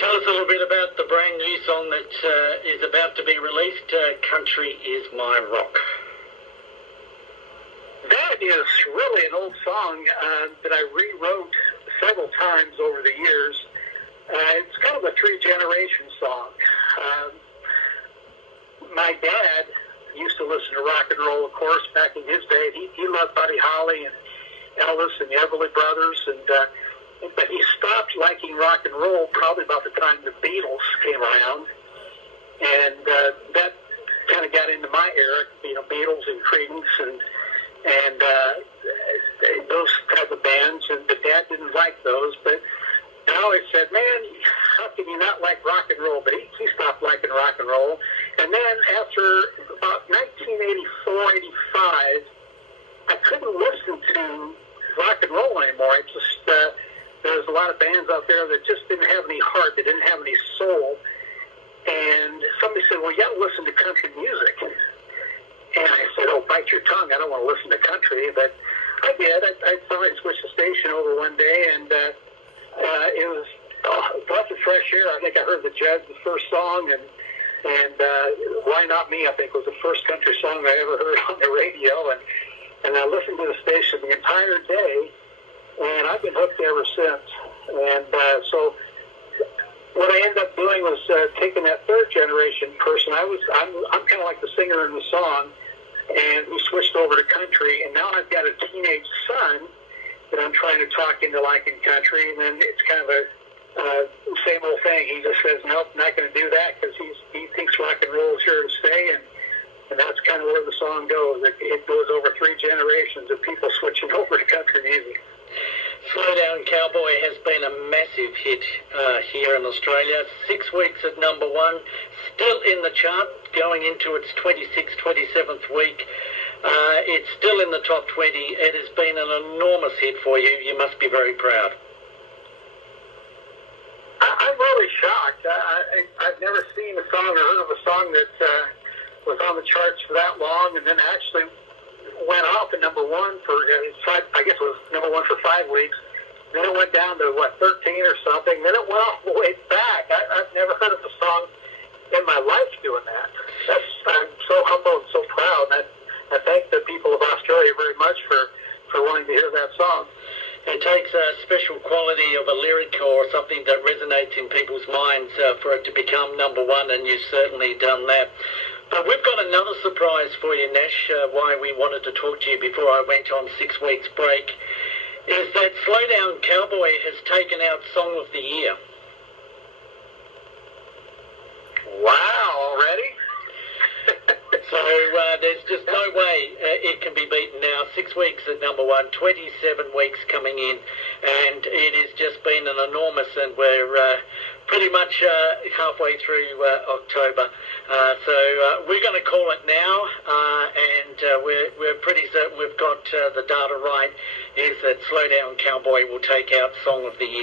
Tell us a little bit about the brand new song that is about to be released, Country Is My Rock. That is really an old song that I rewrote several times over the years. It's kind of a three-generation song. My dad used to listen to rock and roll, of course, back in his day. He loved Buddy Holly and Elvis and the Everly Brothers, but he stopped liking rock and roll probably about the time the Beatles came around, and that kind of got into my era, Beatles and Creedence and those type of bands, and but Dad didn't like those, but I always said, man, how can you not like rock and roll? But he stopped liking rock and roll. And then after about 1984, 85, I couldn't listen to rock and roll anymore. It just, there was a lot of bands out there that just didn't have any heart. They didn't have any soul. And somebody said, well, you got to listen to country music. And I said, oh, bite your tongue. I don't want to listen to country. But I did. I finally switched the station over one day, and it was a breath of fresh air. I think I heard the Judds, the first song, and Why Not Me, I think, was the first country song I ever heard on the radio. And I listened to the station the entire day, and I've been hooked ever since. And so what I ended up doing was taking that third generation person. I'm kind of like the singer in the song, and we switched over to country. And now I've got a teenage son that I'm trying to talk into liking country, and then it's kind of a same old thing. He just says, nope, not going to do that, because he thinks rock and roll is here to stay, and that's kind of where the song goes. It goes over three generations of people switching over to country music. Slow Down Cowboy has been a massive hit here in Australia. 6 weeks at number one, still in the chart, going into its 26th, 27th week. It's still in the top 20. It has been an enormous hit for you. You must be very proud. I'm really shocked. I've never seen a song or heard of a song that was on the charts for that long, and then actually went off at number one for, I guess it was number one for 5 weeks. Then it went down to, 13 or something. Then it went all the way back. I've never heard of a song in my life doing that. I'm so humble and so proud. And I thank the people of Australia very much for wanting to hear that song. It takes a special quality of a lyric or something that resonates in people's minds for it to become number one, and you've certainly done that. But we've got another surprise for you, Nash, why we wanted to talk to you before I went on 6 weeks break, is that Slow Down Cowboy has taken out Song of the Year. Wow, already? So there's just no way it can be beaten now. 6 weeks at number one, 27 weeks coming in, and it has just been an enormous, and we're pretty much halfway through October. So we're going to call it now, and we're pretty certain we've got the data right, is that Slow Down Cowboy will take out Song of the Year.